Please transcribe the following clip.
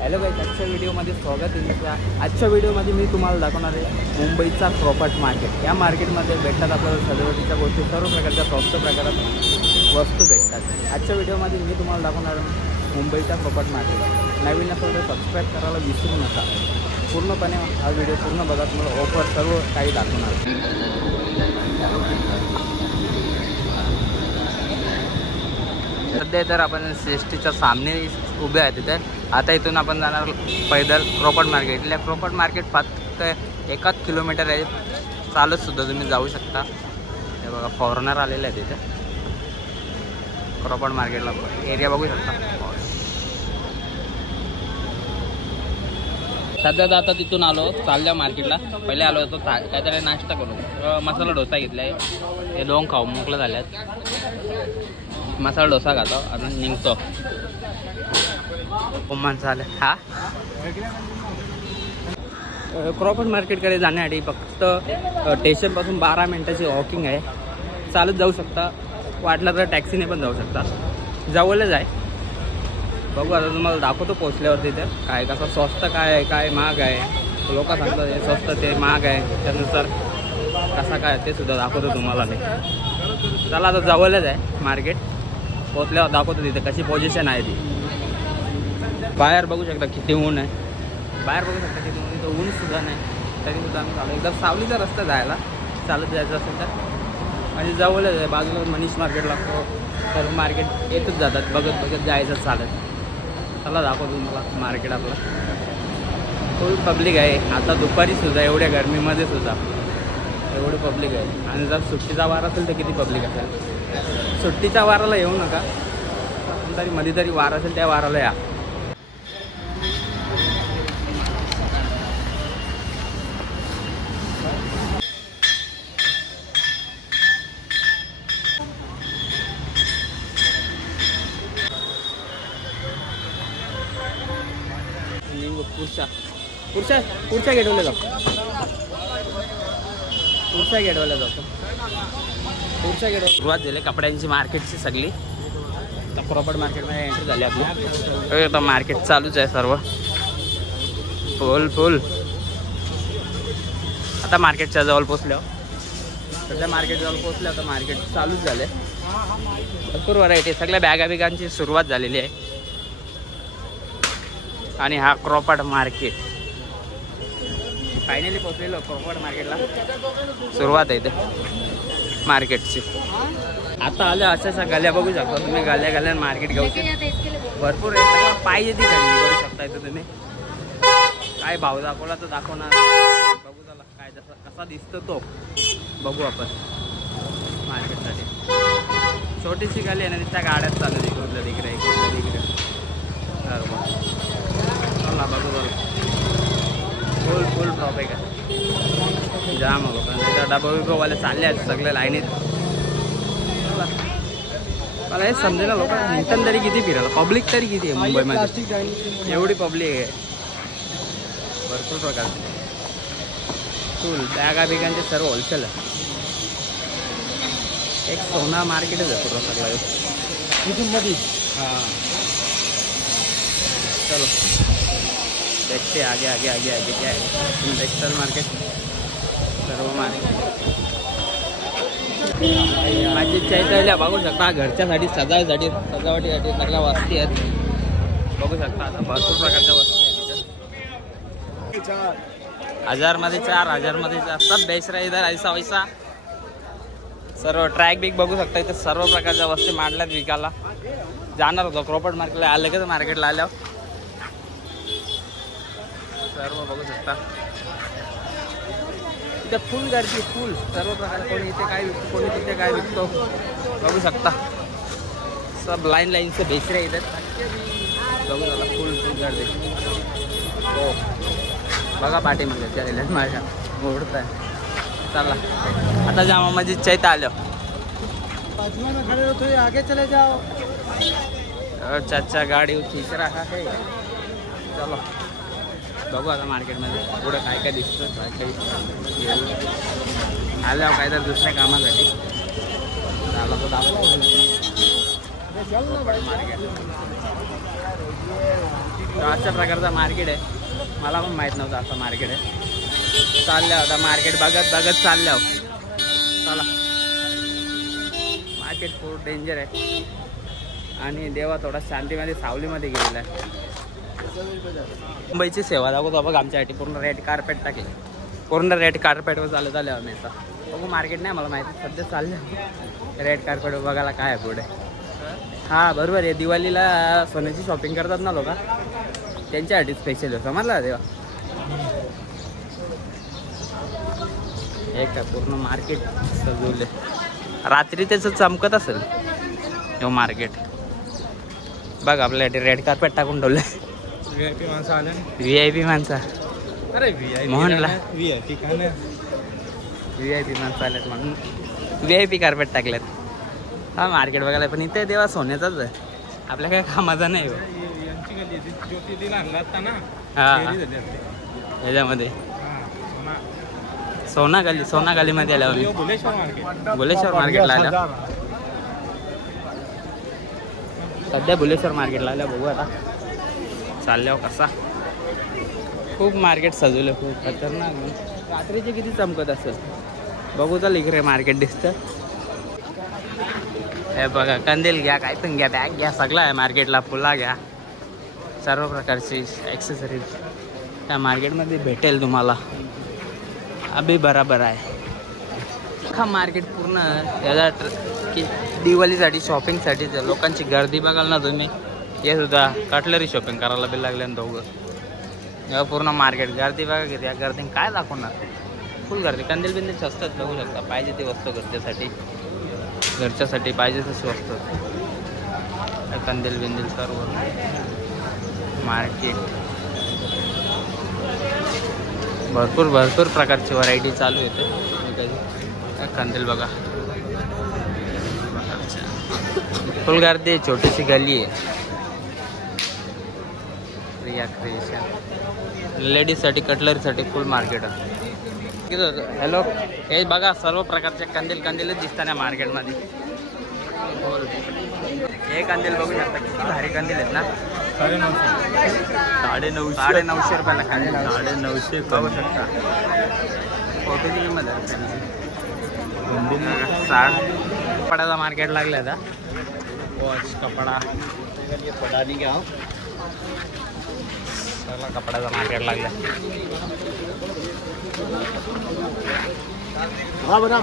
Hello guys, आजच्या व्हिडिओमध्ये स्वागत आहे तुमचं। आजच्या व्हिडिओमध्ये मी तुम्हाला दाखवणार आहे मुंबईचा प्रॉपर्ट मार्केट। या मार्केटमध्ये भेटतात आपल्याला सजावटीच्या गोष्टी, सर्व प्रकारच्या स्वस्त प्रकारात वस्तू भेटतात। आजच्या व्हिडिओमध्ये मी तुम्हाला दाखवणार आहे मुंबईचा प्रॉपर्ट मार्केट। नवीन असेल तर सबस्क्राईब करायला विसरू नका। पूर्णपणे हा व्हिडिओ पूर्ण बघा, तुम्हाला ऑफर सर्व काही दाखवणार। सध्या तर आपण सीएसटीच्या सामने उभे आहे तिथे। आता इथून आपण जाणार पैदल प्रॉपर्ट मार्केट। इथल्या प्रॉपर्ट मार्केट फक्त 1 किलोमीटर आहे, चालत सुद्धा तुम्ही जाऊ शकता। हे बघा फॉरेनर आलेले आहे तिथे प्रॉपर्ट मार्केटला, एरिया बघू शकता। सध्या तर आता तिथून आलो चालल्या मार्केटला। पहिले आलो होतो काहीतरी नाश्ता करून, मसाला डोसा घेतलाय, हे 2 खाऊ मोकळं झाल्यात। मसाला डोसा खातो आणि निघतो। चालेल हा प्रॉपर्ट मार्केटकडे जाण्यासाठी फक्त स्टेशनपासून 12 मिनिटाची वॉकिंग आहे। चालत जाऊ शकता, वाटलं तर टॅक्सीने पण जाऊ शकता, जवळच आहे। बघू आता तुम्हाला दाखवतो पोचल्यावर तिथे काय कसं स्वस्त काय आहे, काय महाग आहे। लोक सांगतात हे स्वस्त ते महाग आहे, त्यानुसार कसा काय ते सुद्धा दाखवतो तुम्हाला मी। चला आता जवळच आहे मार्केट, पोचल्यावर दाखवतो तिथे कशी पोझिशन आहे ती। बाहेर बघू शकता किती ऊन आहे, बाहेर बघू शकता किती ऊन, इथं ऊन सुद्धा नाही तरी सुद्धा आम्ही चालू एकदम सावलीचा रस्ता जायला, चालत जायचं असेल तर। म्हणजे जवळच आहे, बाजूला मनीष मार्केट लागतो, तर मार्केट येतच जातात, बघत बघत जायचं चालत। चला दाखवतो तुम्हाला मार्केट आपलं। फुल पब्लिक आहे आता दुपारी सुद्धा, एवढ्या गरमीमध्ये सुद्धा एवढी पब्लिक आहे। आणि जर सुट्टीचा वार असेल तर किती पब्लिक असेल। सुट्टीच्या वाराला येऊ नका, तरी मध्ये तरी वार असेल त्या वाराला या। पुढच्या गेटवला जातो, पुढच्या गेटवला जातो, पुढच्या गेटवर सुरुवात झाली कपड्यांची मार्केटची सगळी। आता प्रॉपर्ट मार्केटमध्ये एंट्री झाली आपली। आता मार्केट चालूच आहे सर्व, फुल। आता मार्केटच्या जवळ पोचल्यावर, सध्या मार्केट जवळ पोचल्या, आता मार्केट चालूच झाले। भरपूर व्हरायटी, सगळ्या बॅगा बिगांची सुरुवात झालेली आहे। आणि हा प्रॉपर्ट मार्केट फायनली पोचलेलो प्रॉपर्ट मार्केटला, सुरुवात आहे इथे मार्केटची। आता आल्या अशा गल्या बघू शकता तुम्ही, गल्या मार्केट गावची भरपूर आहे, सगळं पाहिजे ती खरेदी करू शकता इथं तुम्ही। काय भाव दाखवला तर दाखवणार, बघू चला काय जसा कसा दिसतो तो बघू आपण। मार्केटसाठी छोटीशी गली आहे ना, त्या गाड्यात चालू इकडे तिकडे चला बघू फुल ट्रॉफिक आहे, जाम हो लोकांना। डबा बिबोवाले चालले आहेत सगळे लाईनीत। मला हे समजे ना, लोक निघताना तरी किती फिरायला, पब्लिक तरी किती आहे मुंबईमध्ये, एवढी पब्लिक आहे भरपूर प्रकारची। फुल बॅगा बिगांचे सर्व होलसेल आहे, एक सोना मार्केटच आहे पूर्ण सगळं इथून मध्ये। हां चलो देखते आगे आगे आगे आगे क्या है। टेक्सटाइल मार्केट, सर्व मार्केट माझी चैतल्या बघू शकता। घरच्यासाठी सजावटीसाठी सगळ्या वस्ती आहेत, बघू शकता। आता भरपूर प्रकारच्या वस्ती आहेत तिथं। 1000मध्ये 4, 1000मध्ये 4, सब बेच रहा इधर ऐसा वैसा। सर्व ट्रॅक बिक बघू शकता, इथं सर्व प्रकारच्या वस्ती मांडल्यात विकायला। जाणार होतो प्रॉपर्ट मार्केटला, आले का मार्केटला आल्यावर सर्व बघू शकता। इथे फुल गर्दी, फुल सर्व प्रकार, कोणी इथे काय विकतो, कोणी तिथे काय विकतो बघू शकता। सब लाईन से बेच रहे इधर, बघू झाला फुल गर्दी। हो बघा पाठीमध्ये चालेल माझ्या ओढत आहे। चला आता जामा मस्जिदच्या इथं आलो, आगे चले जाओ। चाचा गाडी खींच रहा है, चलो बघू आता मार्केटमध्ये पुढे काय काय दिसतं, काय काही आल्यावर काय तर दुसऱ्या कामासाठी झालं तर दाखव। मार्केट अशा प्रकारचा मार्केट आहे. मला पण माहीत नव्हतं असं मार्केट आहे. चालल्या होता मार्केट बघत बघत चालल्या हो. चला मार्केट खूप डेंजर आहे आणि देवा थोडा शांतीमध्ये सावलीमध्ये गेलेला आहे. मुंबईची सेवा दाखवतो बघ आमच्यासाठी. पूर्ण रेड कार्पेट टाकले. पूर्ण रेड कार्पेटवर चालत आले आम्ही आता. बघू मार्केट नाही मला माहिती सध्या चाललं रेड कार्पेटवर बघायला काय आहे पुढे. हां बरोबर आहे. दिवाळीला सोन्याची शॉपिंग करतात ना लोक त्यांच्यासाठी स्पेशल आहे समजला देवा. हे काय पूर्ण मार्केट सजवले. रात्री त्याचं चमकत असेल हे मार्केट. बघ आपल्यासाठी रेड कार्पेट टाकून ठेवलं. VIP माणसं आले. VIP माणसं. अरे VIP मोहनला VIP काय नाही. VIP माणसं आलेत म्हणून VIP कार्पेट टाकलेत. हा मार्केट बघायला पण इथे देवा सोन्याचाच आहे. आपल्या काय कामाचा नाही. यांची गल्ली ज्योती आणला असता ना. हां ह्याच्यामध्ये सोना गलीमध्ये आल्या. बुलेश्वर मार्केटला आल्या. सध्या बुलेश्वर मार्केटला आल्या. बघू आता चालल्यावर कसा. खूप मार्केट सजवलं खूप खतरनाक. रात्रीचे किती चमकत असेल बघू. चल इकडे मार्केट दिसतं. हे बघा कंदील घ्या काय पण घ्या बॅग घ्या सगळं आहे मार्केटला. फुला घ्या सर्व प्रकारची ॲक्सेसरीज त्या मार्केटमध्ये भेटेल तुम्हाला. अभी बराबर आहे. हा मार्केट पूर्ण याला की दिवाळीसाठी शॉपिंगसाठी लोकांची गर्दी बघाल ना तुम्ही. हे सुद्धा कटलरी शॉपिंग करायला बी लागले ना दोघं. या पूर्ण मार्केट गर्दी बघा किती. या गर्दीने काय दाखवणार. फुल गर्दी. कंदील बिंदील स्वस्तात बघू शकता. पाहिजे ती वस्तू घरच्यासाठी पाहिजे तशी वस्तू. कंदील बिंदील सर्व मार्केट. भरपूर प्रकारची व्हरायटी चालू येते. कंदील बघा फुल गर्दी. छोटीशी गली आहे. प्रिया क्रिएशन लेडीजसाठी कटलरीसाठी फुल मार्केट आहे. हॅलो हे बघा सर्व प्रकारचे कंदीलच दिसतात या मार्केटमध्ये. हे कंदील बघू शकता किती भारी कंदील आहेत ना. 950 रुपयाला खाली. 950 बघू शकता. फोटोची किंमत आहे. कपड्याचा मार्केट लागला आता. वॉच कपडा सगळा कपड्याचा मार्केट लागला. हा बरं